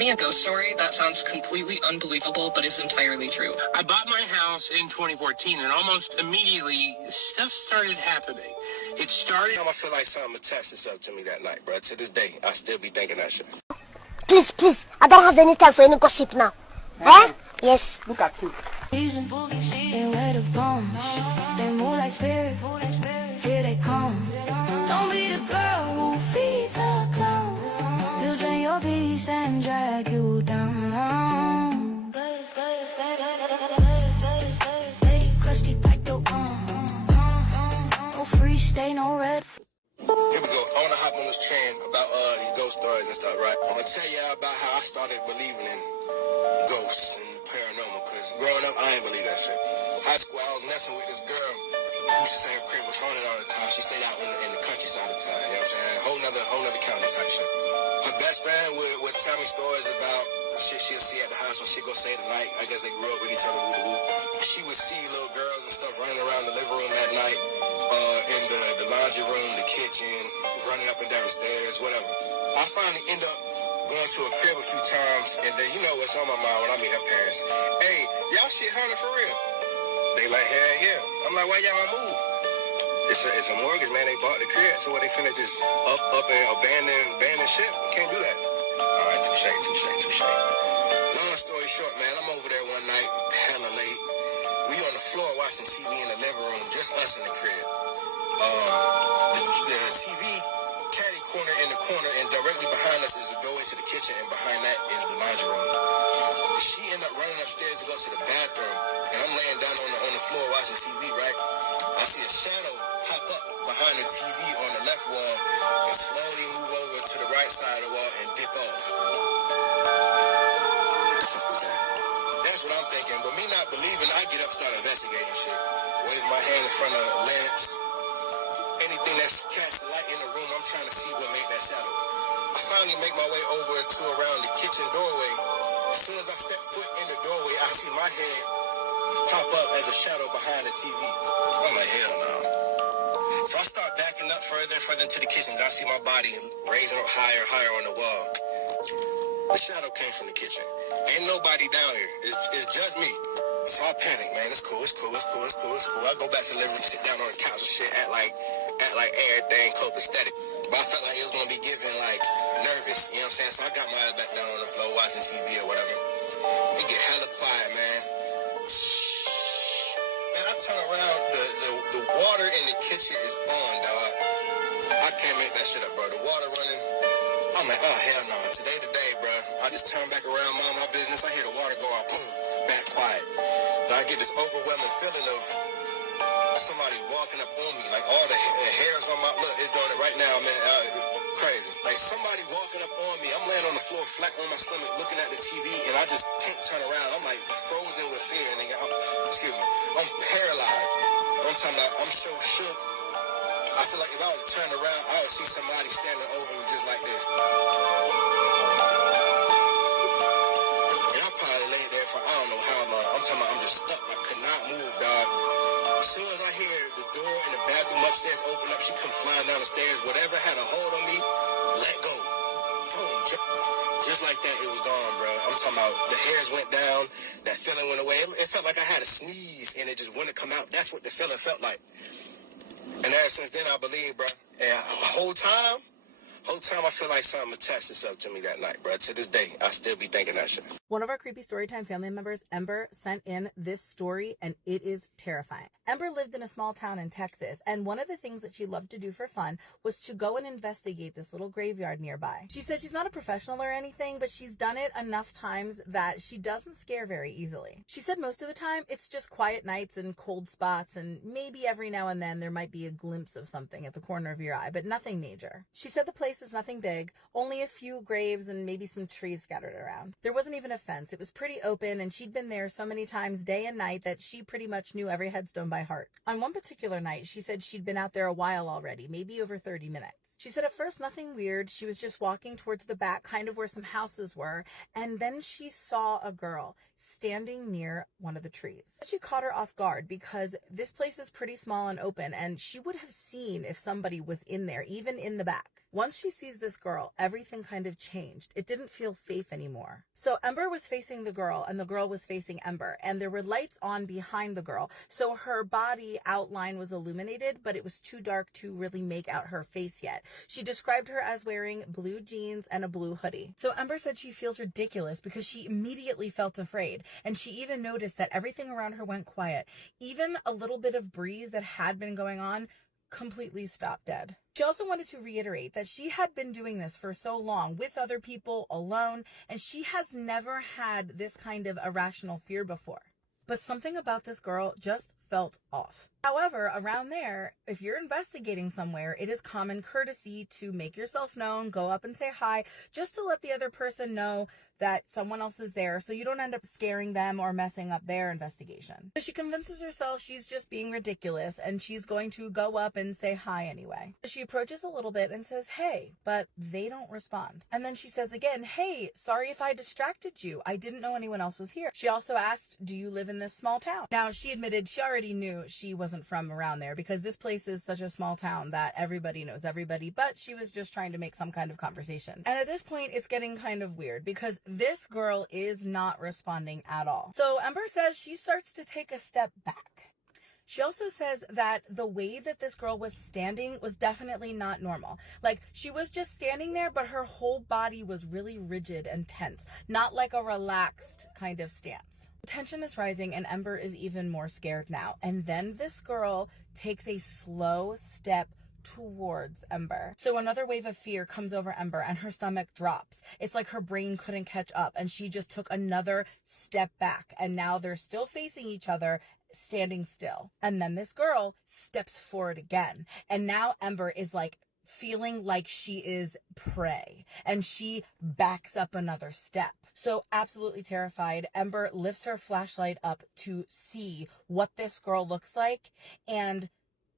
Me a ghost story that sounds completely unbelievable, but is entirely true. I bought my house in 2014, and almost immediately, stuff started happening. It started... I feel like something attached itself to me that night, bro. To this day, I still be thinking that shit. Please, I don't have any time for any gossip now. Eh? Yes. Look at you. They wear the bombs. They move like spirits. Here they come. Don't be the girl who feeds a clown. He'll drain your peace and drag you down. Crusty like the no free stay, no red. Here we go. I want to hop on this train about these ghost stories and stuff, right? I'm going to tell you about how I started believing in ghosts and paranormal, because growing up, I ain't believe that shit. High school, I was messing with this girl who used to say her crib was haunted all the time. She stayed out in the countryside of the time, you know what I'm saying? Whole nother county type shit. Her best friend would tell me stories about the shit she'll see at the house when she'd go stay the night. I guess they grew up with each other, woo-woo. She would see little girls and stuff running around the living room at night, in the laundry room, the kitchen, running up and down the stairs, whatever. I finally end up going to a crib a few times, and then you know what's on my mind when I meet her parents. Hey, y'all shit haunted for real? They like, hell yeah. I'm like, why y'all move? It's a mortgage, man. They bought the crib, so what, they finna just up and abandon shit? Can't do that. All right, touche. Long story short, man, I'm over there one night, hella late. We on the floor watching TV in the living room, just us in the crib. The TV caddy corner in the corner, and directly behind us is the doorway to the kitchen, and behind that is the laundry room. She ended up running upstairs to go to the bathroom, and I'm laying down on the floor watching TV, right? I see a shadow pop up behind the TV on the left wall and slowly move over to the right side of the wall and dip off. What the fuck was that? That's what I'm thinking, but me not believing, I get up, start investigating shit. Wave my hand in front of lamps. Anything that's cast the light in the room, I'm trying to see what made that shadow. I finally make my way over to around the kitchen doorway. As soon as I step foot in the doorway, I see my head pop up as a shadow behind the TV. I'm like, hell no. So I start backing up further and further into the kitchen. I see my body raising up higher on the wall. The shadow came from the kitchen. Ain't nobody down here. It's just me. So I panic, man. It's cool. I go back to the living room, sit down on the couch and shit, act like everything copacetic. But I felt like it was gonna be giving like nervous, you know what I'm saying? So I got my ass back down on the floor watching TV or whatever. It get hella quiet, man. Man, I turn around, the water in the kitchen is on, dog. I can't make that shit up, bro. The water running. I'm like, oh hell no, today, bro. I just turn back around, mind my business. I hear the water go out, boom, back quiet. Then I get this overwhelming feeling of somebody walking up on me, like all the hairs on my, look, it's doing it right now, man, crazy. Like somebody walking up on me, I'm laying on the floor flat on my stomach, looking at the TV, and I just can't turn around. I'm like frozen with fear, and I'm paralyzed. I'm talking about, I'm so shook. I feel like if I would have turned around, I would see somebody standing over me just like this. And I probably laid there for I don't know how long. I'm talking about I'm just stuck. I could not move, dog. As soon as I hear the door in the bathroom upstairs open up, she come flying down the stairs. Whatever had a hold on me, let go. Boom. Just like that, it was gone, bro. I'm talking about the hairs went down, that feeling went away. It felt like I had a sneeze and it just wouldn't come out. That's what the feeling felt like. And ever since then, I believe, bro. And whole time I feel like something attached itself to me that night, bro. To this day, I still be thinking that shit. One of our creepy storytime family members, Ember, sent in this story, and it is terrifying. Ember lived in a small town in Texas, and one of the things that she loved to do for fun was to go and investigate this little graveyard nearby. She said she's not a professional or anything, but she's done it enough times that she doesn't scare very easily. She said most of the time it's just quiet nights and cold spots, and maybe every now and then there might be a glimpse of something at the corner of your eye, but nothing major. She said the place is nothing big, only a few graves and maybe some trees scattered around. There wasn't even a fence. It was pretty open, and she'd been there so many times day and night that she pretty much knew every headstone by heart. On one particular night, she said she'd been out there a while already, maybe over 30 minutes. She said at first nothing weird. She was just walking towards the back, kind of where some houses were, and then she saw a girl standing near one of the trees. She caught her off guard because this place is pretty small and open, and she would have seen if somebody was in there, even in the back. Once she sees this girl, everything kind of changed. It didn't feel safe anymore. So Ember was facing the girl and the girl was facing Ember, and there were lights on behind the girl. So her body outline was illuminated, but it was too dark to really make out her face yet. She described her as wearing blue jeans and a blue hoodie. So Ember said she feels ridiculous because she immediately felt afraid, and she even noticed that everything around her went quiet. Even a little bit of breeze that had been going on completely stopped dead. She also wanted to reiterate that she had been doing this for so long with other people, alone, and she has never had this kind of irrational fear before. But something about this girl just felt off. However, around there, if you're investigating somewhere, it is common courtesy to make yourself known, go up and say hi, just to let the other person know that someone else is there so you don't end up scaring them or messing up their investigation. So she convinces herself she's just being ridiculous and she's going to go up and say hi anyway. She approaches a little bit and says, hey, but they don't respond. And then she says again, hey, sorry if I distracted you. I didn't know anyone else was here. She also asked, do you live in this small town? Now, she admitted she already knew she wasn't from around there because this place is such a small town that everybody knows everybody, but she was just trying to make some kind of conversation. And at this point, it's getting kind of weird because this girl is not responding at all. So Ember says she starts to take a step back. She also says that the way that this girl was standing was definitely not normal. Like, she was just standing there, but her whole body was really rigid and tense, not like a relaxed kind of stance. Tension is rising and Ember is even more scared now. And then this girl takes a slow step towards Ember. So another wave of fear comes over Ember and her stomach drops. It's like her brain couldn't catch up and she just took another step back. And now they're still facing each other, standing still. And then this girl steps forward again. And now Ember is like feeling like she is prey and she backs up another step. So absolutely terrified, Ember lifts her flashlight up to see what this girl looks like, and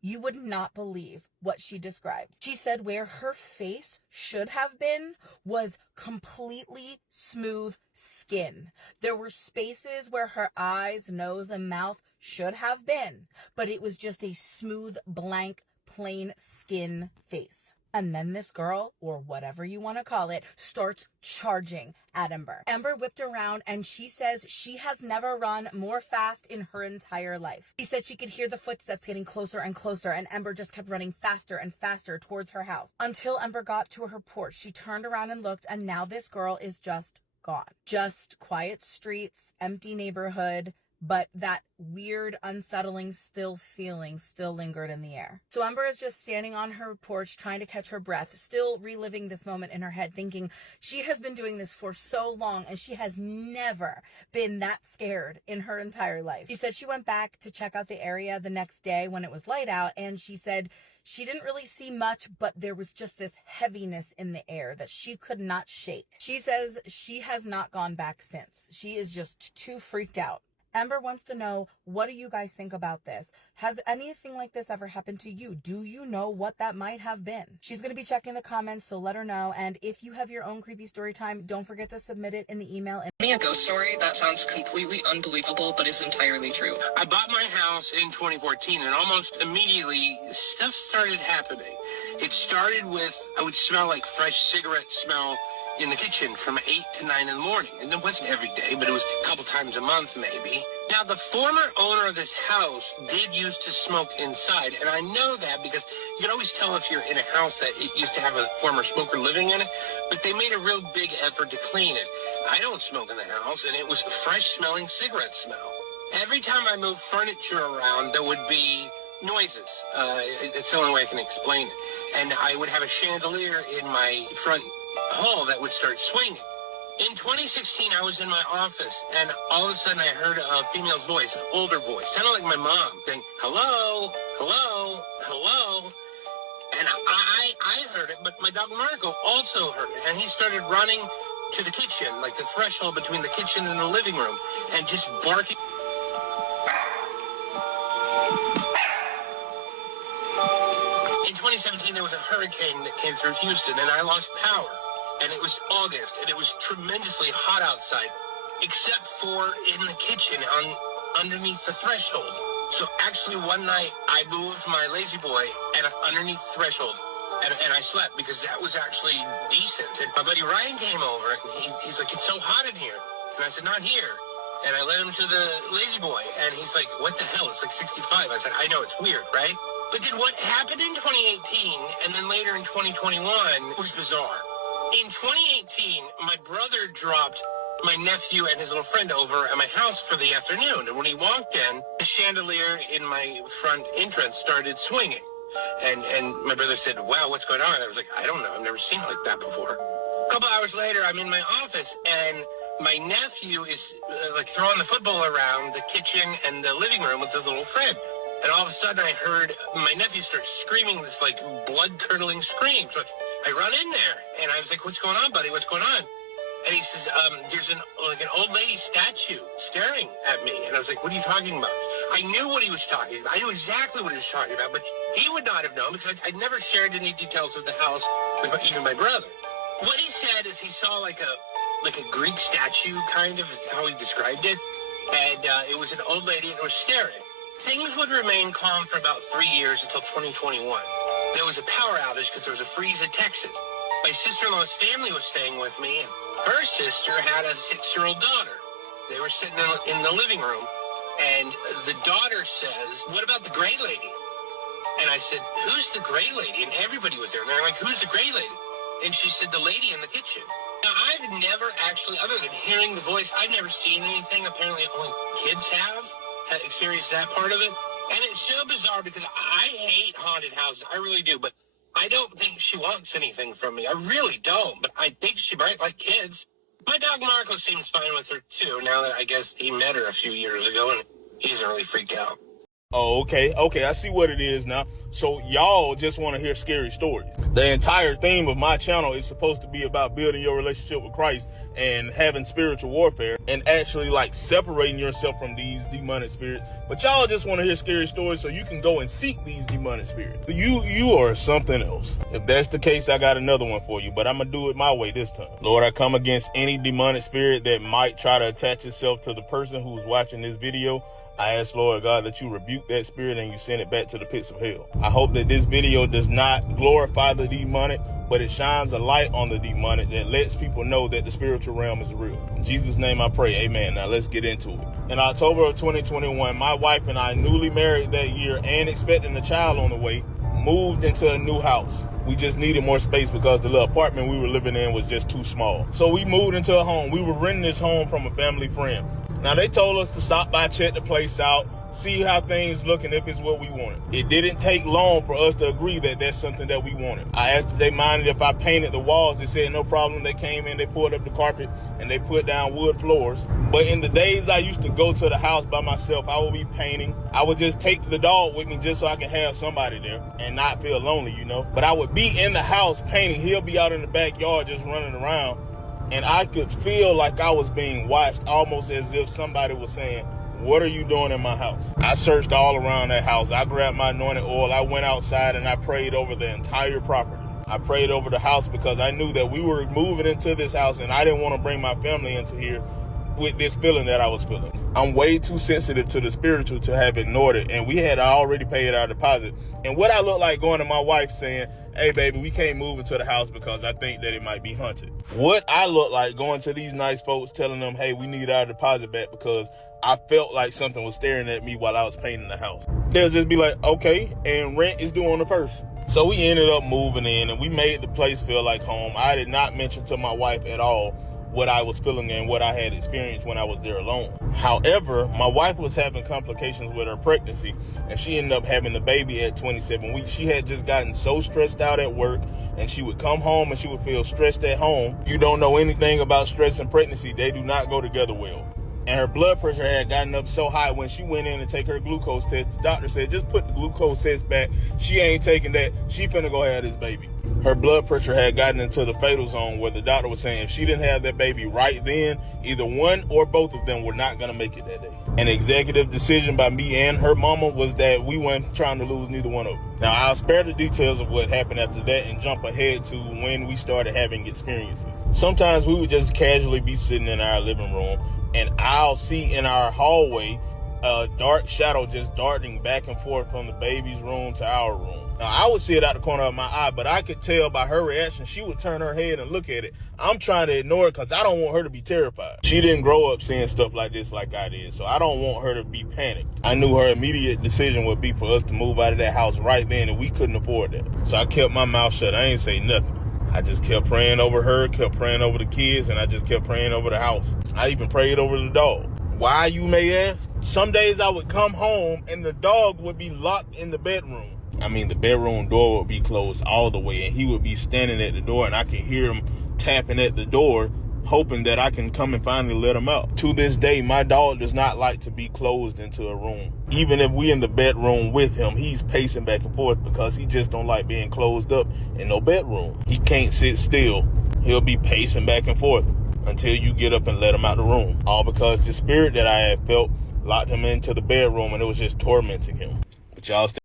you would not believe what she describes. She said where her face should have been was completely smooth skin. There were spaces where her eyes, nose, and mouth should have been, but it was just a smooth, blank, plain skin face. And then this girl, or whatever you want to call it, starts charging at Ember. Ember whipped around and she says she has never run more fast in her entire life. She said she could hear the footsteps getting closer and closer, and Ember just kept running faster and faster towards her house. Until Ember got to her porch, she turned around and looked, and now this girl is just gone. Just quiet streets, empty neighborhood, but that weird, unsettling, still feeling still lingered in the air. So Ember is just standing on her porch trying to catch her breath, still reliving this moment in her head, thinking she has been doing this for so long and she has never been that scared in her entire life. She said she went back to check out the area the next day when it was light out, and she said she didn't really see much, but there was just this heaviness in the air that she could not shake. She says she has not gone back since. She is just too freaked out. Ember wants to know, what do you guys think about this? Has anything like this ever happened to you? Do you know what that might have been? She's going to be checking the comments, so let her know. And if you have your own creepy story time, don't forget to submit it in the email. Me a ghost story that sounds completely unbelievable, but is entirely true. I bought my house in 2014, and almost immediately, stuff started happening. It started with, I would smell like fresh cigarette smell in the kitchen from 8 to 9 in the morning. And it wasn't every day, but it was a couple times a month maybe. Now, the former owner of this house did used to smoke inside, and I know that because you can always tell if you're in a house that it used to have a former smoker living in it, but they made a real big effort to clean it. I don't smoke in the house, and it was fresh-smelling cigarette smell. Every time I moved furniture around, there would be noises. It's the only way I can explain it. And I would have a chandelier in my front hall that would start swinging. In 2016, I was in my office, and all of a sudden I heard a female's voice, an older voice, sounded like my mom, saying, hello, hello, hello. And I heard it, but my dog Marco also heard it, and he started running to the kitchen, like the threshold between the kitchen and the living room, and just barking. In 2017, there was a hurricane that came through Houston, and I lost power. And it was August, and it was tremendously hot outside, except for in the kitchen underneath the threshold. So actually one night, I moved my lazy boy and underneath the threshold, And I slept because that was actually decent. And my buddy Ryan came over and he's like, it's so hot in here. And I said, not here. And I led him to the lazy boy. And he's like, what the hell? It's like 65. I said, I know, it's weird, right? But then what happened in 2018 and then later in 2021 was bizarre. In 2018, my brother dropped my nephew and his little friend over at my house for the afternoon. And when he walked in, the chandelier in my front entrance started swinging. And my brother said, wow, what's going on? I was like, I don't know. I've never seen it like that before. A couple hours later, I'm in my office, and my nephew is like throwing the football around the kitchen and the living room with his little friend. And all of a sudden, I heard my nephew start screaming this like blood-curdling scream. So I run in there, and I was like, what's going on, buddy? What's going on? And he says, there's an old lady statue staring at me. And I was like, what are you talking about? I knew what he was talking about. I knew exactly what he was talking about, but he would not have known because I'd never shared any details of the house with even my brother. What he said is he saw like a Greek statue, kind of, is how he described it. And it was an old lady, and it was staring. Things would remain calm for about 3 years until 2021. There was a power outage because there was a freeze in Texas. My sister-in-law's family was staying with me, and her sister had a 6-year-old daughter. They were sitting in the living room, and the daughter says, what about the gray lady? And I said, who's the gray lady? And everybody was there. And they're like, who's the gray lady? And she said, the lady in the kitchen. Now, I've never actually, other than hearing the voice, I've never seen anything. Apparently, only kids have experienced that part of it. And it's so bizarre because I hate haunted houses. I really do. But I don't think she wants anything from me. I really don't. But I think she might like kids. My dog Marco seems fine with her, too, now that I guess he met her a few years ago, and he doesn't really freak out. Oh, okay, I see what it is now. So y'all just want to hear scary stories. The entire theme of my channel is supposed to be about building your relationship with Christ and having spiritual warfare and actually like separating yourself from these demonic spirits. But y'all just want to hear scary stories so you can go and seek these demonic spirits. You are something else. If that's the case, I got another one for you, but I'm gonna do it my way this time. Lord, I come against any demonic spirit that might try to attach itself to the person who's watching this video. I ask, Lord God, that you rebuke that spirit and you send it back to the pits of hell. I hope that this video does not glorify the demonic, but it shines a light on the demonic that lets people know that the spiritual realm is real. In Jesus' name I pray, amen. Now let's get into it. In October of 2021, my wife and I, newly married that year and expecting a child on the way, moved into a new house. We just needed more space because the little apartment we were living in was just too small. So we moved into a home. We were renting this home from a family friend. Now, they told us to stop by, check the place out, see how things look, and if it's what we wanted. It didn't take long for us to agree that that's something that we wanted. I asked if they minded if I painted the walls. They said no problem. They came in, they pulled up the carpet, and they put down wood floors. But in the days I used to go to the house by myself, I would be painting. I would just take the dog with me just so I could have somebody there and not feel lonely, you know. But I would be in the house painting. He'll be out in the backyard just running around. And I could feel like I was being watched, almost as if somebody was saying, what are you doing in my house? I searched all around that house. I grabbed my anointed oil. I went outside and I prayed over the entire property. I prayed over the house because I knew that we were moving into this house and I didn't want to bring my family into here with this feeling that I was feeling. I'm way too sensitive to the spiritual to have ignored it. And we had already paid our deposit. And what I looked like going to my wife saying, hey, baby, we can't move into the house because I think that it might be haunted. What I look like going to these nice folks telling them, hey, we need our deposit back because I felt like something was staring at me while I was painting the house. They'll just be like, okay, and rent is due on the 1st. So we ended up moving in and we made the place feel like home. I did not mention to my wife at all what I was feeling and what I had experienced when I was there alone. However, my wife was having complications with her pregnancy and she ended up having the baby at 27 weeks. She had just gotten so stressed out at work and she would come home and she would feel stressed at home. You don't know anything about stress and pregnancy. They do not go together well. And her blood pressure had gotten up so high when she went in to take her glucose test. The doctor said, just put the glucose test back. She ain't taking that. She finna go have this baby. Her blood pressure had gotten into the fatal zone where the doctor was saying if she didn't have that baby right then, either one or both of them were not gonna make it that day. An executive decision by me and her mama was that we weren't trying to lose neither one of them. Now, I'll spare the details of what happened after that and jump ahead to when we started having experiences. Sometimes we would just casually be sitting in our living room and I'll see in our hallway a dark shadow just darting back and forth from the baby's room to our room. Now, I would see it out the corner of my eye, but I could tell by her reaction, she would turn her head and look at it. I'm trying to ignore it because I don't want her to be terrified. She didn't grow up seeing stuff like this like I did, so I don't want her to be panicked. I knew her immediate decision would be for us to move out of that house right then, and we couldn't afford that. So I kept my mouth shut. I ain't say nothing. I just kept praying over her, kept praying over the kids, and I just kept praying over the house. I even prayed over the dog. Why, you may ask? Some days I would come home and the dog would be locked in the bedroom. I mean, the bedroom door would be closed all the way, and he would be standing at the door, and I could hear him tapping at the door, hoping that I can come and finally let him out. To this day, my dog does not like to be closed into a room. Even if we in the bedroom with him, he's pacing back and forth because he just don't like being closed up in no bedroom. He can't sit still. He'll be pacing back and forth until you get up and let him out the room. All because the spirit that I had felt locked him into the bedroom, and it was just tormenting him. But y'all stay.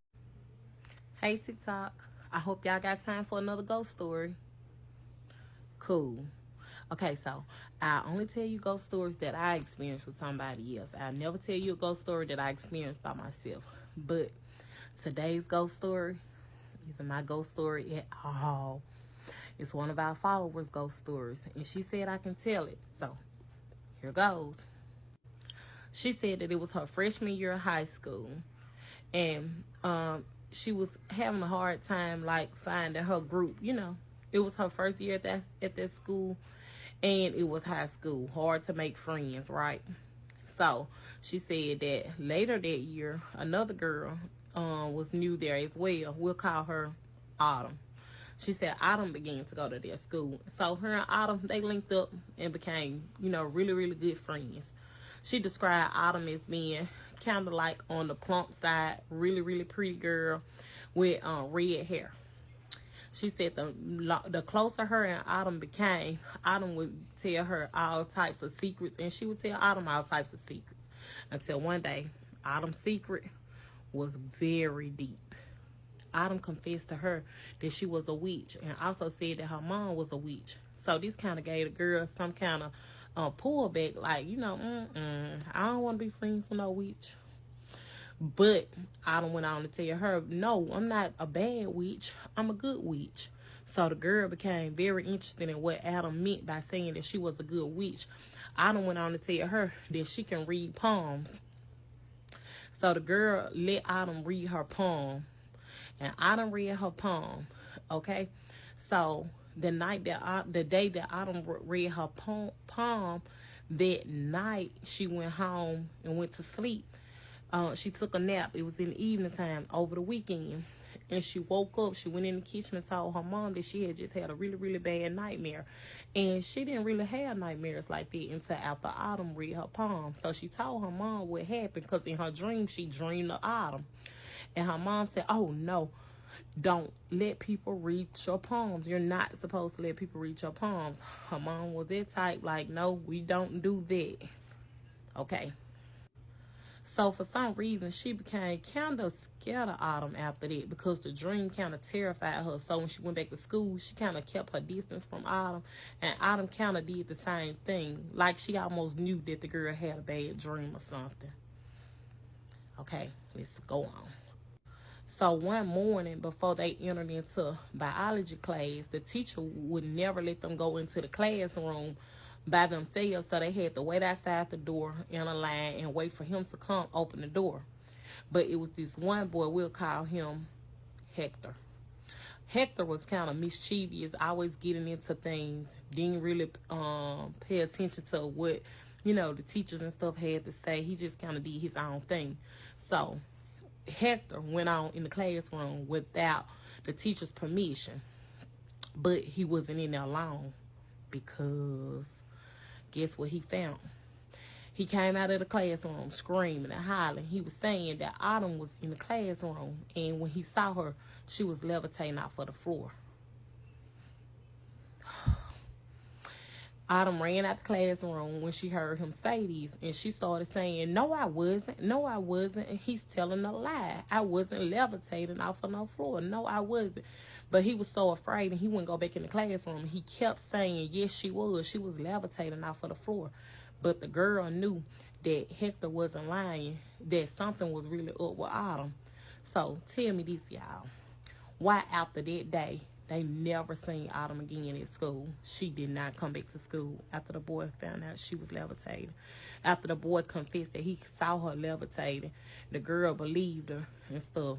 Hey TikTok, I hope y'all got time for another ghost story. Cool. Okay, so I only tell you ghost stories that I experienced with somebody else. I never tell you a ghost story that I experienced by myself. But today's ghost story isn't my ghost story at all. It's one of our followers' ghost stories, and she said I can tell it. So here goes. She said that it was her freshman year of high school, and she was having a hard time like finding her group. You know, it was her first year at that school, and it was high school. Hard to make friends, right? So she said that later that year, another girl was new there as well. We'll call her Autumn. She said Autumn began to go to their school. So her and Autumn, they linked up and became, you know, really, really good friends. She described Autumn as being kind of like on the plump side, really, really pretty girl with red hair. She said the closer her and Autumn became, Autumn would tell her all types of secrets, and she would tell Autumn all types of secrets. Until one day, Autumn's secret was very deep. Autumn confessed to her that she was a witch, and also said that her mom was a witch. So this kind of gave the girl some kind of pullback, like, you know, I don't want to be friends with no witch. But Autumn went on to tell her, no, I'm not a bad witch. I'm a good witch. So the girl became very interested in what Autumn meant by saying that she was a good witch. Autumn went on to tell her that she can read palms. So the girl let Autumn read her palm. And Autumn read her palm. Okay? So the day that Autumn read her palm, that night she went home and went to sleep. She took a nap. It was in the evening time over the weekend. And she woke up. She went in the kitchen and told her mom that she had just had a really, really bad nightmare. And she didn't really have nightmares like that until after Autumn read her palm. So she told her mom what happened, because in her dream, she dreamed of Autumn. And her mom said, oh, no, don't let people read your palms. You're not supposed to let people read your palms. Her mom was that type, like, no, we don't do that. Okay. So for some reason, she became kind of scared of Autumn after that, because the dream kind of terrified her. So when she went back to school, she kind of kept her distance from Autumn. And Autumn kind of did the same thing. Like she almost knew that the girl had a bad dream or something. Okay, let's go on. So one morning before they entered into biology class, the teacher would never let them go into the classroom by themselves, so they had to wait outside the door in a line and wait for him to come open the door. But it was this one boy, we'll call him Hector. Hector was kind of mischievous, always getting into things, didn't really pay attention to what, you know, the teachers and stuff had to say. He just kind of did his own thing. So Hector went on in the classroom without the teacher's permission, but he wasn't in there long, because guess what he found? He came out of the classroom screaming and hollering. He was saying that Autumn was in the classroom, and when he saw her, she was levitating off of the floor. Autumn ran out the classroom when she heard him say these, and she started saying, no, I wasn't. No, I wasn't. And he's telling a lie. I wasn't levitating off of no floor. No, I wasn't. But he was so afraid, and he wouldn't go back in the classroom. He kept saying, yes, she was. She was levitating off of the floor. But the girl knew that Hector wasn't lying, that something was really up with Autumn. So tell me this, y'all. Why after that day, they never seen Autumn again at school. She did not come back to school after the boy found out she was levitating. After the boy confessed that he saw her levitating, the girl believed her and stuff.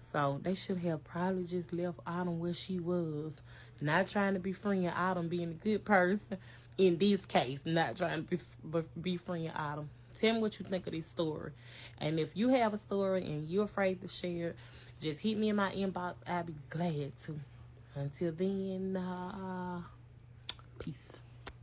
So they should have probably just left Autumn where she was. Not trying to befriend Autumn being a good person. In this case, not trying to befriend Autumn. Tell me what you think of this story. And if you have a story and you're afraid to share it, just hit me in my inbox. I'll be glad to. Until then, peace.